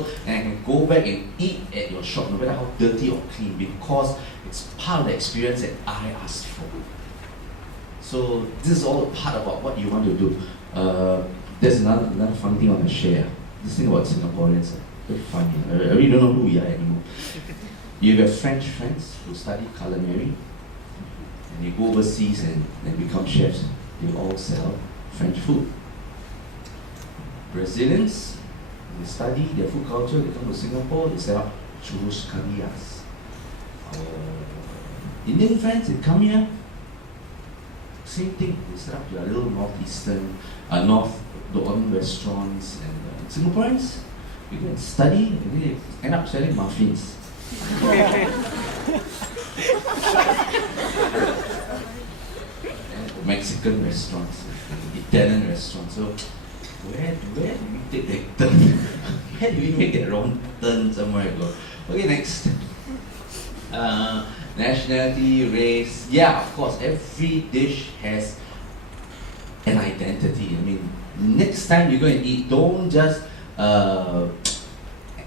comfortable, and I can go back and eat at your shop, no matter how dirty or clean, because it's part of the experience that I asked for. So this is all a part about what you want to do. There's another fun thing I want to share. This thing about Singaporeans, very funny. I really don't know who we are anymore. You have French friends who study culinary, and they go overseas and become chefs. They all sell French food. Brazilians, they study their food culture, they come to Singapore, they set up churrascarias. Indian friends, they come here, same thing, they set up their little northern restaurants, and Singaporeans, we go and study, and they end up selling muffins. And Mexican restaurants, Italian restaurants. So where do we take that turn? Where do we make that wrong turn somewhere ago? Okay, next. Nationality, race. Yeah, of course, every dish has an identity. I mean, next time you go and eat, don't just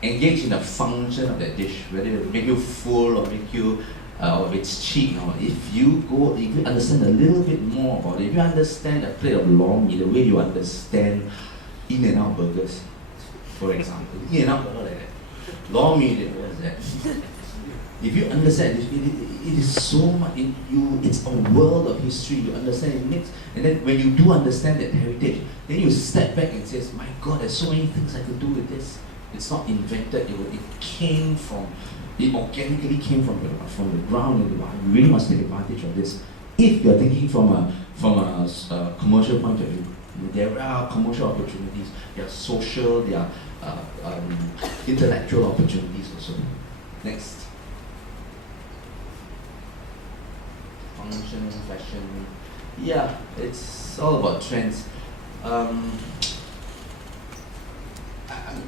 engage in the function of that dish, whether it make you full or make you, or it's cheap. No? If you understand a little bit more about it, if you understand a plate of lor mee the way you understand In-N-Out burgers, for example, In-N-Out burger like that, lor mee, what's that? If you understand, it is so much, it's a world of history, you understand it mix, and then when you do understand that heritage, then you step back and say, my God, there's so many things I could do with this. It's not invented, it organically came from the ground, and you really must take advantage of this. If you're thinking from a commercial point of view, there are commercial opportunities, there are social, there are intellectual opportunities also. Next. Function, fashion, yeah, it's all about trends.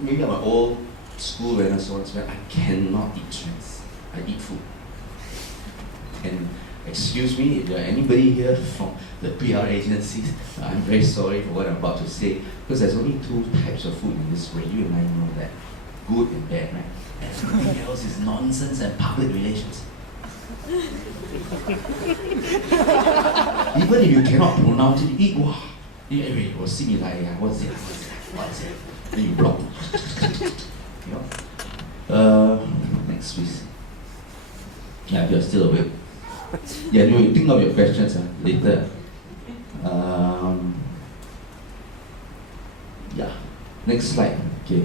Maybe I'm an old school Renaissance man. I cannot eat trends. I eat food. And excuse me if there are anybody here from the PR agencies, I'm very sorry for what I'm about to say, because there's only two types of food in this world. You and I know that. Good and bad, right? Everything else is nonsense and public relations. Even if you cannot pronounce it, eat, wow. You will see me like, what's it? Then you block. You know? Next, please. Yeah, you're still awake. Yeah, you think of your questions later. Yeah, next slide. Okay.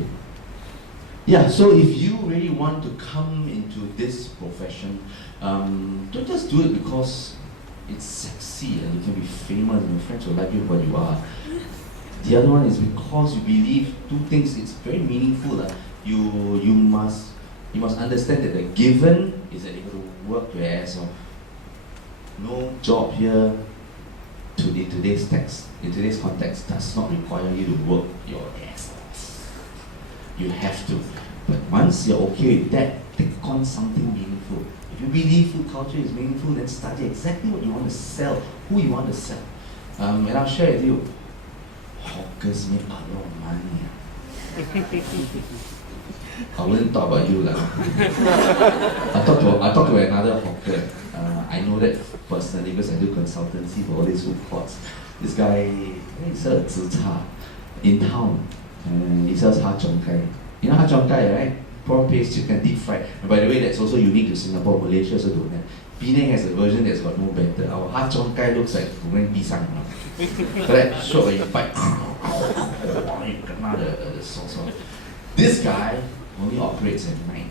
Yeah, so if you really want to come into this profession, don't just do it because it's sexy and you can be famous and your friends will like you for what you are. The other one is because you believe two things. It's very meaningful. You must understand that the given is that you got to work your ass off. No job here in today's context does not require you to work your ass off. You have to. But once you're okay with that, take on something meaningful. If you believe food culture is meaningful, then study exactly what you want to sell, who you want to sell. And I'll share with you. Hawkers make a lot of money. I wouldn't talk about you. I talk to another hawker. I know that personally because I do consultancy for all these food courts. This guy, he sells zi cha in town. He sells ha cheong gai. You know ha cheong gai, right? Prawn paste chicken, deep fried. And by the way, that's also unique to Singapore. Malaysia also don't have. Penang has a version that's got no better. Our ha cheong gai looks like goreng pisang. Correct? Sure, when you bite, you kena the sauce. This guy only operates at night.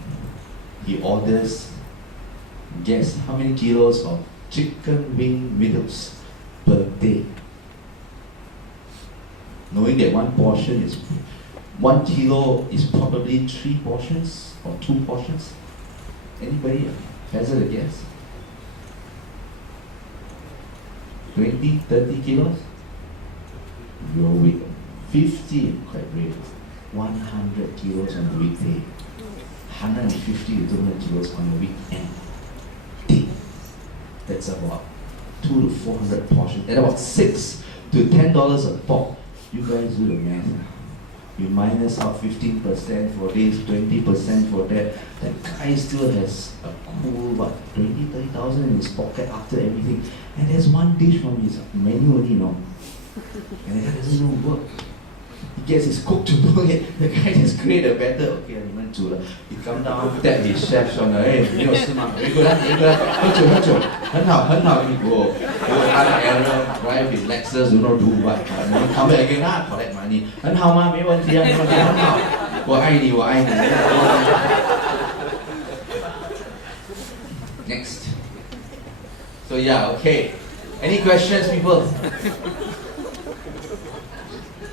He orders, guess how many kilos of chicken wing middles per day. Knowing that 1 kilo is probably 3 portions or 2 portions. Anybody hazard a guess? 20, 30 kilos? Your week. 50, quite brave. 100 kilos on the weekday. 150 to 200 kilos on the weekend. That's about 200 to 400 portions. At about $6 to $10 a pop. You guys do the math. You minus out 15% for this, 20% for that. That guy still has a cool, 30,000 in his pocket after everything. And there's one dish from his menu only, and that doesn't even work. He gets his cook to do it. The guy just create a better. Okay, he come down, tap his chef shoulder. Hey, 没有事吗 very good, very good. 喝酒，很好。He go run error, drive his Lexus, don't know do what. And then come back again, collect money. 很好吗？没问题，很好。我爱你。Next. So yeah, okay. Any questions, people?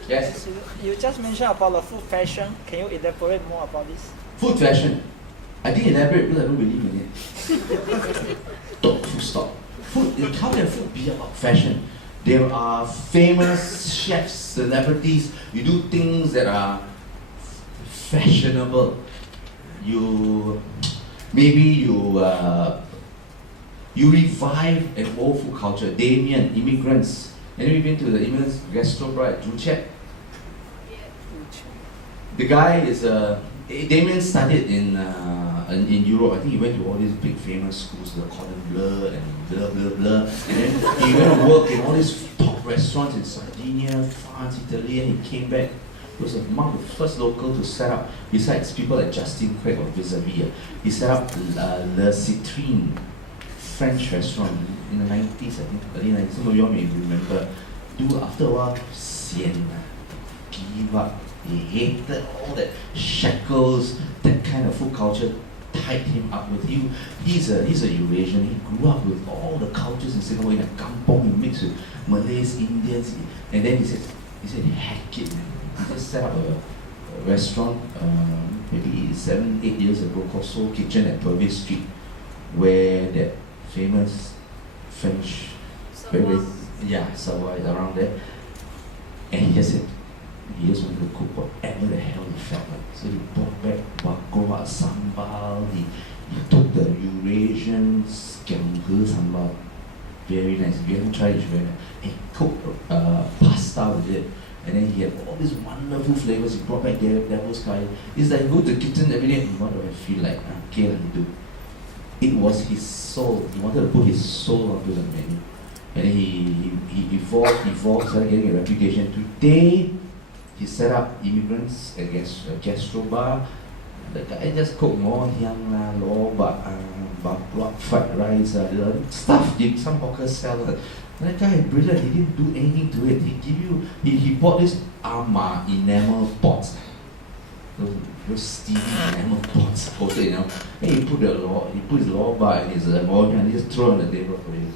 Yes? You just mentioned about the food fashion. Can you elaborate more about this? Food fashion. I didn't elaborate because I don't believe in it. Full stop. How can food be about fashion? There are famous chefs, celebrities. You do things that are fashionable. Maybe you revive an old food culture. Damien, immigrants. Have you been to the immigrants restaurant at Juchet? The guy is Damien studied in Europe. I think he went to all these big famous schools, the Cordon Bleu and blah blah blah. And then he went to work in all these top restaurants in Sardinia, France, Italy, and he came back. He was among the first local to set up, besides people like Justin Craig or Vis-a-Vis, he set up Le Citrine French restaurant in the 90s, I think, early 90s. Some of you all may remember. After a while, give up. He hated all that shackles, that kind of food culture tied him up with you. He's a Eurasian. He grew up with all the cultures in Singapore in a kampong. He mixed with Malays, Indians, and then he said, heck it, man. He just set up a restaurant maybe 7-8 years ago called Soul Kitchen at Purvis Street, where that famous French, Savoy is around there, and he just said, he just wanted to cook whatever the hell he felt like. So he brought back bagoa sambal, he took the Eurasian scamper sambal, very nice. If you haven't tried it, it's very nice. And he cooked pasta with it, and then he had all these wonderful flavors. He brought back devil's curry. It's like, go to the kitchen every day, what do I feel like? Okay, let me do. It was his soul. He wanted to put his soul onto the menu. And then he evolved, started getting a reputation. Today, he set up immigrants, a gastro bar. The guy just cooked more hyang lobak, fried rice, stuff. Some hawkers sell. That guy is brilliant. He didn't do anything to it. He bought this enamel pots. Those steamy enamel pots, and he put his lobak and his ammonia and he just throw on the table for you.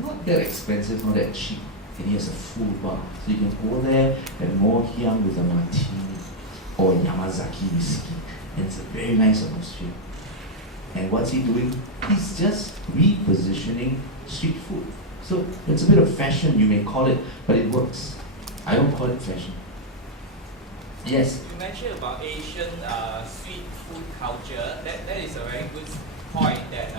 Not that expensive, not that cheap. And he has a full bar. So you can go there and more hyang with a martini or Yamazaki whiskey. And it's a very nice atmosphere. And what's he doing? He's just repositioning street food. So it's a bit of fashion, you may call it, but it works. I don't call it fashion. Yes? You mentioned about Asian street food culture. That is a very good point, that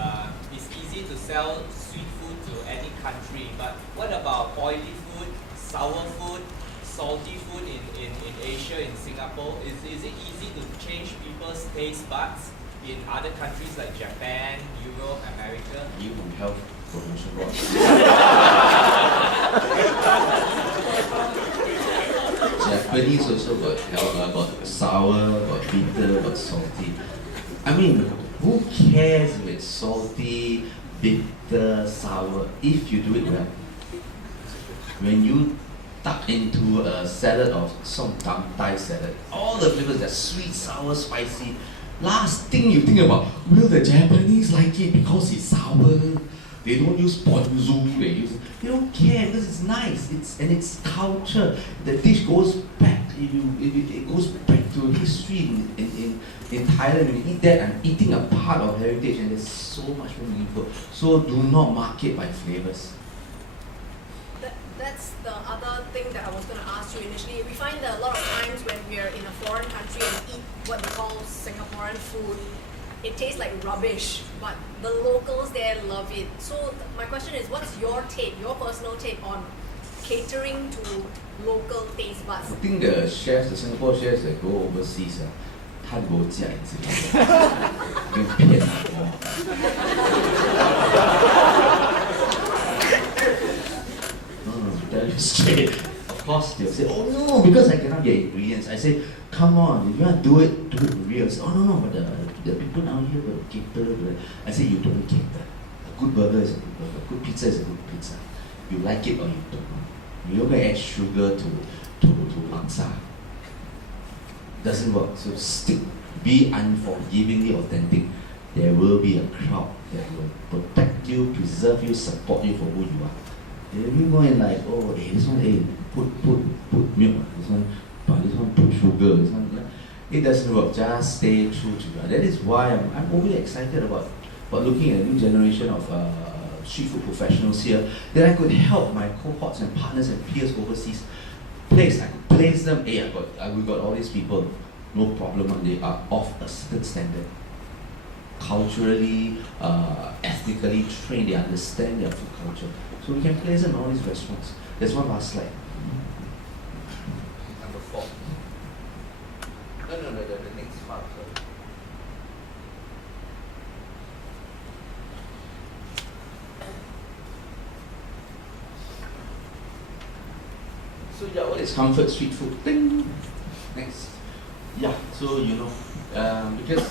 it's easy to sell street food to any country. But what about oily food, sour food, salty food in Asia, in Singapore? Is it easy to change people's taste buds in other countries like Japan, Europe, America? You will help promotion board. Japanese also got sour, got bitter, got salty. I mean, who cares if it's salty, bitter, sour, if you do it well? When you tuck into a salad of some Thai salad, all the flavors are sweet, sour, spicy. Last thing you think about, will the Japanese like it because it's sour? They don't use ponzu, they don't care because it's nice, it's culture. The dish goes back, it goes back to history in Thailand. When you eat that, I'm eating a part of heritage, and there's so much more meaningful. So do not market by flavors. That's the other thing that I was going to ask you initially. We find that a lot of times when we're in a foreign country and eat what we call Singaporean food, it tastes like rubbish, but the locals there love it. So my question is, what's your take, your personal take on, catering to local taste buds. I think the chefs, the Singapore chefs that go overseas, 他没这样子，被骗了哦。Tell you straight. Of course, they'll say, oh no, because I cannot get ingredients. I say, come on, if you want to do it real. Say, oh no, but the people down here will cater. I say, you don't cater. A good burger is a good burger. A good pizza is a good pizza. You like it or you don't. You don't add sugar to laksa. Doesn't work. So stick, be unforgivingly authentic. There will be a crowd that will protect you, preserve you, support you for who you are. If you go and like, oh, hey, this one, hey, put milk, this one put sugar, this one, it doesn't work. Just stay true to you. That is why I'm overly excited about looking at a new generation of street food professionals here, that I could help my cohorts and partners and peers overseas. I could place them. Hey, we got all these people, no problem, and they are of a certain standard. Culturally, ethnically trained, they understand their food culture. So we can place them in all these restaurants. There's one last slide. Number 4. No, the next part. So yeah, what is comfort street food? Ding! Next. Yeah, so because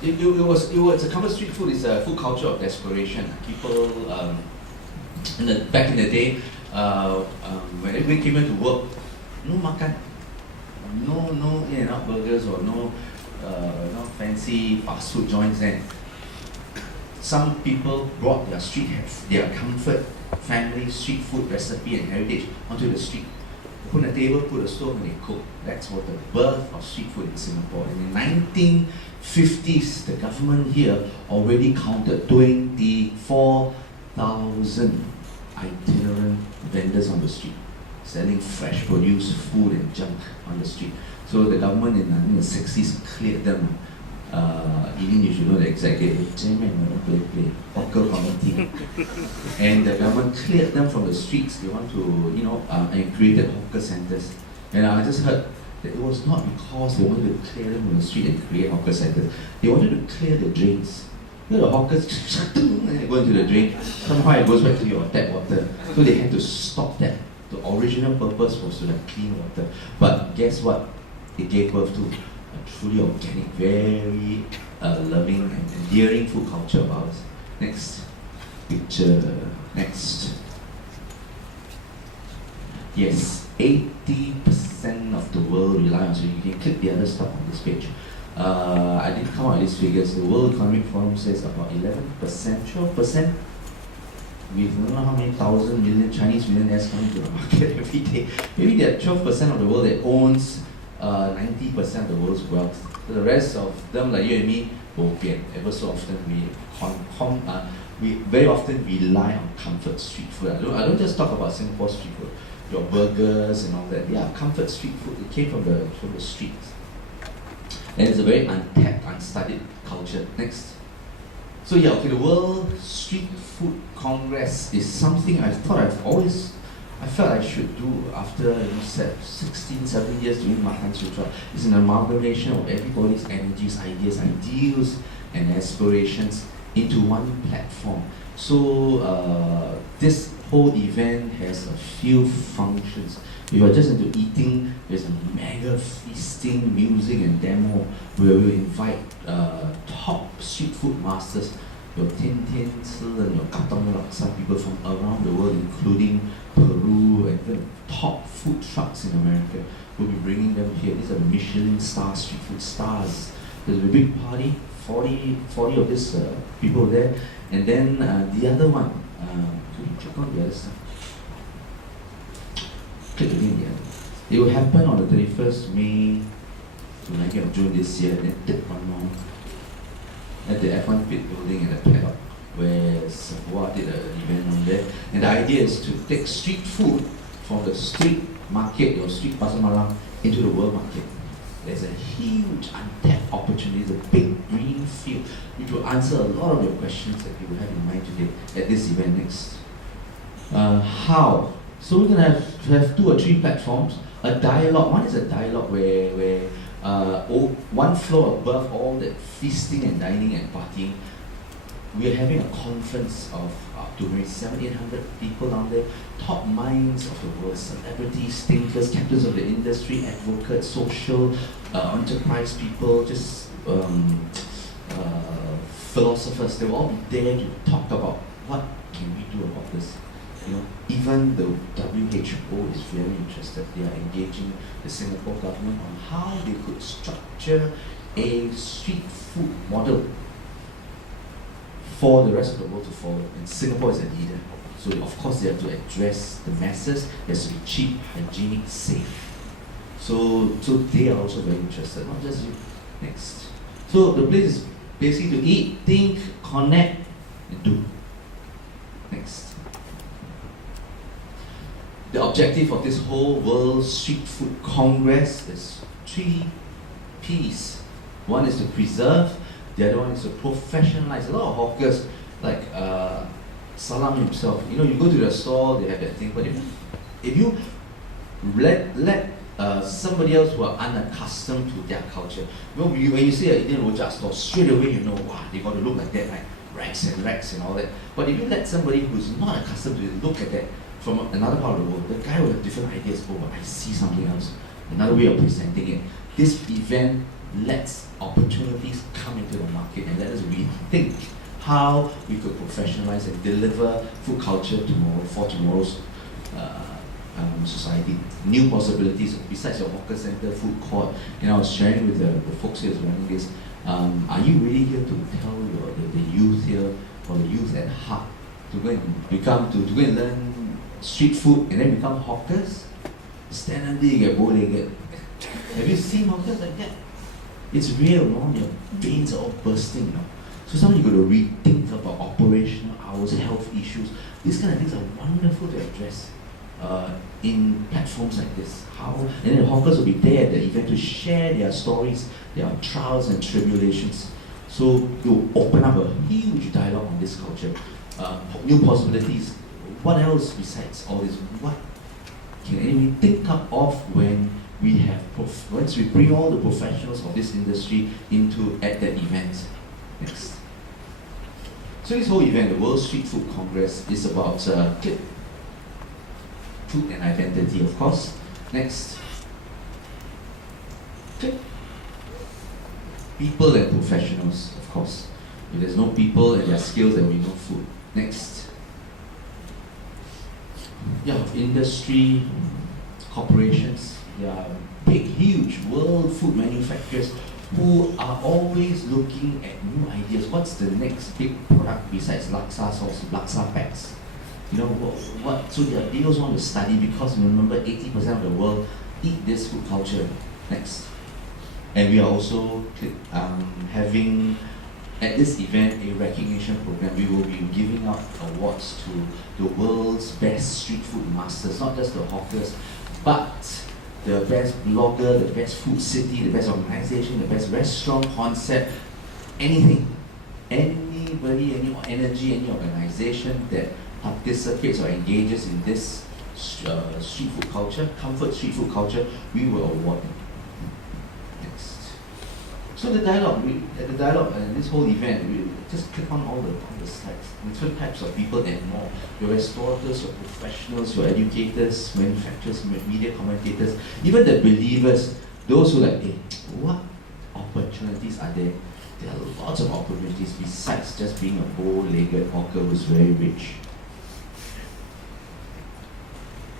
it was a comfort street food is a food culture of desperation. People back in the day, when everybody came here to work, no makan, no In-N-Out burgers or no fancy fast food joints. Then some people brought their comfort family street food recipe and heritage onto the street. Put a table, put a stove, and they cook. That's what the birth of street food in Singapore. And in the 1950s, the government here already counted 24,000 itinerant vendors on the street, selling fresh produce, food, and junk on the street. So the government in the 60s cleared them. Even you should know the exact date. Hawker committee. And the government cleared them from the streets. They want to, and created hawker centers. And I just heard that it was not because they wanted to clear them from the street and create hawker centers. They wanted to clear the drains. The hawkers and they go into the drain. Somehow it goes back to your tap water. So they had to stop that. The original purpose was to have clean water. But guess what? It gave birth to a truly organic, very loving and endearing food culture of ours. Next picture. Next. Yes, 80% of the world rely on, so you can click the other stuff on this page. I didn't come out with these figures. The World Economic Forum says about 11%, 12%. We don't know how many thousand million Chinese millionaires coming to the market every day. Maybe there are 12% of the world that owns 90% of the world's wealth. So the rest of them, like you and me, ever so often we very often rely on comfort street food. I don't just talk about Singapore street food, your burgers and all that. Yeah, comfort street food. It came from the streets. And it's a very untapped, unstudied culture. Next. So yeah, okay, the World Street Food Congress is something I felt I should do after 16, 17 years doing Mahan Sutra. It's an amalgamation of everybody's energies, ideas, ideals, and aspirations into one platform. So this whole event has a few functions. If you're just into eating, there's a mega feasting, music and demo where we invite top street food masters, your Tin Tin Ci and your Katong Laksa, people from around the world, including Peru and the top food trucks in America. We'll be bringing them here. These are Michelin star street food stars. There's a big party, 40 of these people there. And then the other one, could you click on the other side? Click again here. It will happen on the 31st May to 19th of June this year, then take one more at the F1 pit building in the paddock, where Seetoh2 did an event on there. And the idea is to take street food from the street market, your street pasar malam, into the world market. There's a huge untapped opportunity, the big green field, which will answer a lot of your questions that you will have in mind today at this event next. How So we're gonna have 2 or 3 platforms. A dialogue. One is a dialogue where one floor above all that feasting and dining and partying, we are having a conference of up to maybe 700-800 people down there, top minds of the world, celebrities, thinkers, captains of the industry, advocates, social, enterprise people, just philosophers. They will all be there to talk about what can we do about this. Even the WHO is very interested. They are engaging the Singapore government on how they could structure a street food model for the rest of the world to follow. And Singapore is a leader. So of course they have to address the masses. It has to be cheap, hygienic, safe. So they are also very interested, not just you. Next. So the place is basically to eat, think, connect, and do. Next. The objective of this whole World Street Food Congress is 3 P's. One is to preserve, the other one is to professionalize. A lot of hawkers, like Salam himself, you go to the store, they have that thing, but if you let somebody else who are unaccustomed to their culture, when you see an Indian rojak store, straight away wow, they got to look like that, right? Racks and all that. But if you let somebody who's not accustomed to it look at that from another part of the world, the guy will have different ideas. Oh, I see something else, another way of presenting it. This event lets opportunities come into the market and let us rethink how we could professionalize and deliver food culture for tomorrow's society. New possibilities besides your hawker center, food court. I was sharing with the folks here running this. Are you really here to tell the youth here, or the youth at heart, to go and learn street food and then become hawkers? Stand until you get bow-legged. Have you seen hawkers like that? It's real, no? Your veins are all bursting, So sometimes you got to rethink about operational hours, health issues. These kind of things are wonderful to address in platforms like this. And then the hawkers will be there at the event to share their stories, their trials and tribulations. So you open up a huge dialogue on this culture, new possibilities. What else besides all this? What can we think up of when once we bring all the professionals of this industry at that event? Next. So this whole event, the World Street Food Congress, is about food and identity, of course. Next. People and professionals, of course. If there's no people and their skills, there will be no food. Next. Industry, corporations, big, huge world food manufacturers who are always looking at new ideas. What's the next big product besides laksa sauce, laksa packs? So they also want to study, because remember 80% of the world eat this food culture. Next. And we are also having at this event a recognition program. We will be giving out awards to the world's best street food masters, not just the hawkers, but the best blogger, the best food city, the best organization, the best restaurant concept, anything. Anybody, any energy, any organization that participates or engages in this street food culture, comfort street food culture, we will award them. Next. So the dialogue and this whole event, we just click on all the slides. Different types of people and more. Your restaurateurs, your professionals, your educators, manufacturers, media commentators, even the believers, those who what opportunities are there? There are lots of opportunities besides just being a bow-legged hawker who's very rich.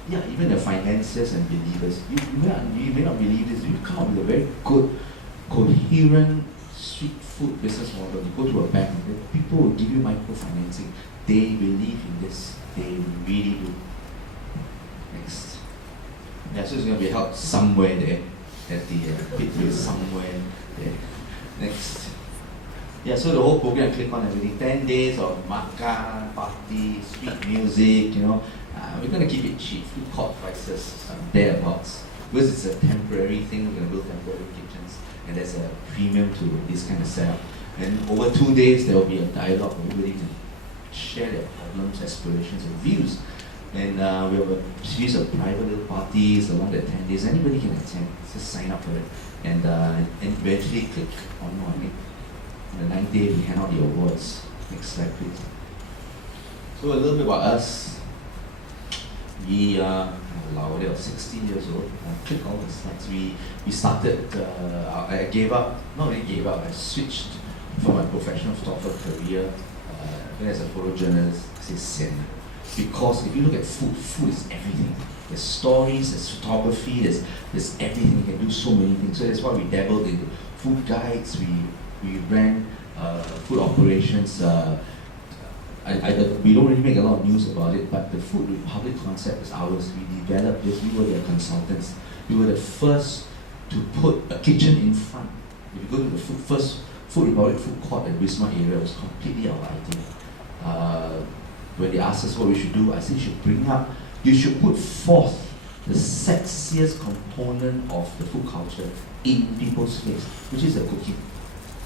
Even the financiers and believers. You may not believe this. You come up with a very good, coherent street food business model. You go to a bank, people will give you microfinancing. They believe in this. They really do. Next. So it's going to be held somewhere there, at the pit somewhere there. Next. So the whole program, click on everything. 10 days of makan, party, street music, we're going to keep it cheap. Food court prices, thereabouts. Because it's a temporary thing, we're going to build temporary kitchens. And there's a premium to this kind of setup. And over 2 days, there will be a dialogue. Everybody can share their problems, aspirations, and views. And we have a series of private little parties along the 10 days. Anybody can attend, just sign up for it. And eventually click on it. On the 9th day, we hand out the awards. Next slide, please. So a little bit about us. We are 16 years old. Click all the slides. We started, I gave up, not really gave up, I switched from my professional photographer career as a photojournalist. I say sian. Because if you look at food, food is everything. There's stories, there's photography, there's everything. You can do so many things. So that's why we dabbled into food guides, we ran food operations. We don't really make a lot of news about it, but the Food Republic concept is ours. We developed this, we were their consultants. We were the first to put a kitchen in front. If you go to the first Food Republic food court at Wisma area, it was completely our idea. When they asked us what we should do, I said you should put forth the sexiest component of the food culture in people's face, which is the cooking.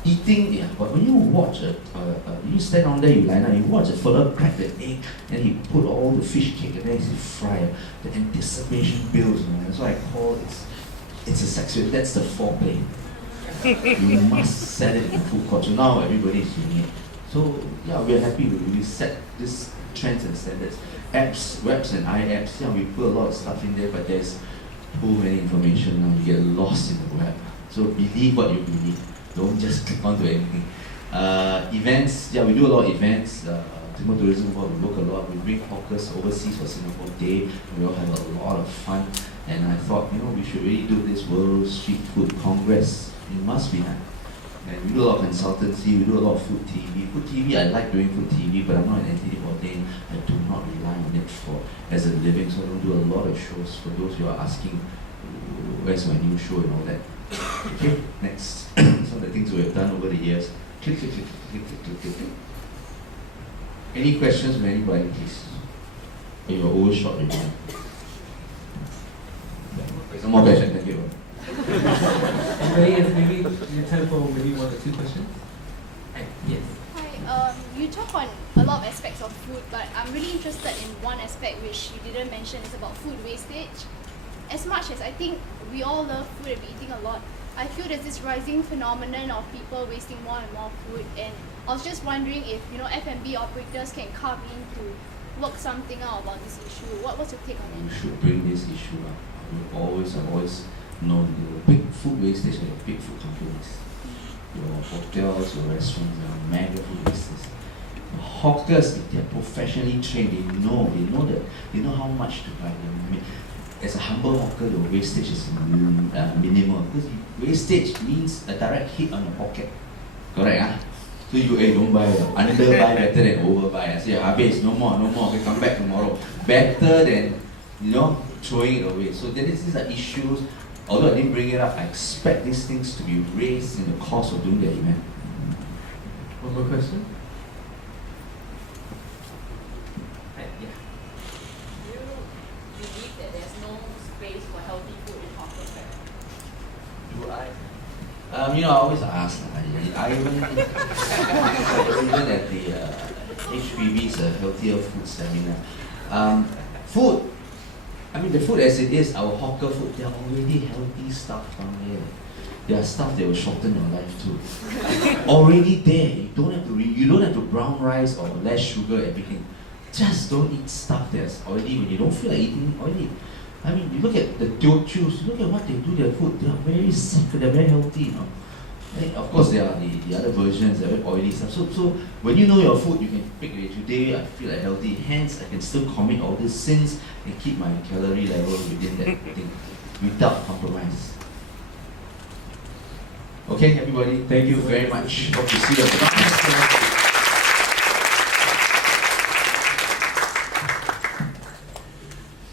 Eating, yeah, but when you watch you stand on there, you line up, you watch a fella crack the egg, and he put all the fish cake, and then he fry it. The anticipation builds, man. That's what I call it's a sexual, that's the foreplay. You must set it in food culture. Now everybody is doing it. So yeah, we're happy we set this trends and standards. Apps, webs and iApps, yeah, we put a lot of stuff in there, but there's too many information now, you get lost in the web. So believe what you believe. Don't just click onto anything. Events, yeah, we do a lot of events. Singapore Tourism Board, we work a lot. We bring hawkers overseas for Singapore Day. We all have a lot of fun. And I thought, we should really do this World Street Food Congress. It must be done. And we do a lot of consultancy, we do a lot of food TV. Food TV, I like doing food TV, but I'm not an entity ordained. I do not rely on it as a living, so I don't do a lot of shows. For those who are asking, where's my new show and all that. Okay, next. Some of the things we have done over the years. Click, click, click, click, click, click, click, click. Any questions from anybody, please? Oh, you're overshot with one. Some more questions, thank you. Anybody else, maybe you have time for maybe 1 or 2 questions? Yes. Hi, you talk on a lot of aspects of food, but I'm really interested in one aspect which you didn't mention, is about food wastage. As much as I think we all love food and we eating a lot, I feel there's this rising phenomenon of people wasting more and more food, and I was just wondering if F&B operators can come in to work something out about this issue. What's your take on it? You should bring this issue up. I've always known the big food wastage are the big food companies. Your hotels, your restaurants are mega food wasters. The hawkers, if they're professionally trained, they know how much to buy. As a humble hawker, your wastage is minimal, because wastage means a direct hit on your pocket. Correct, huh? So you don't buy, under buy better than over buy. I say, habis, no more, okay, come back tomorrow. Better than, throwing it away. So these are issues. Although I didn't bring it up, I expect these things to be raised in the course of doing the event. One more question? Yeah. Do you believe that there's no space for healthy food in hawker fare? Do I? I always ask. I even at the HPB's Healthier Food Seminar. Food. The food as it is, our hawker food, they're already healthy stuff down here. There are stuff that will shorten your life too. Already there, you don't have to brown rice or less sugar, everything. Just don't eat stuff that's already, when you don't feel like eating oily. You look at the Teochews, look at what they do, their food, they are very simple, they're very healthy, And of course, there are the other versions, they're very oily stuff. So when you know your food, you can pick it. Today I feel like healthy, hence I can still commit all these sins and keep my calorie level within that thing, without compromise. Okay, everybody, thank you very much. Hope to see you at the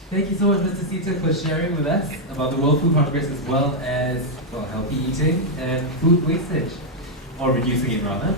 Thank you so much, Mr. Seetoh, for sharing with us about the World Food Congress as well as healthy eating and food wastage, or reducing it rather.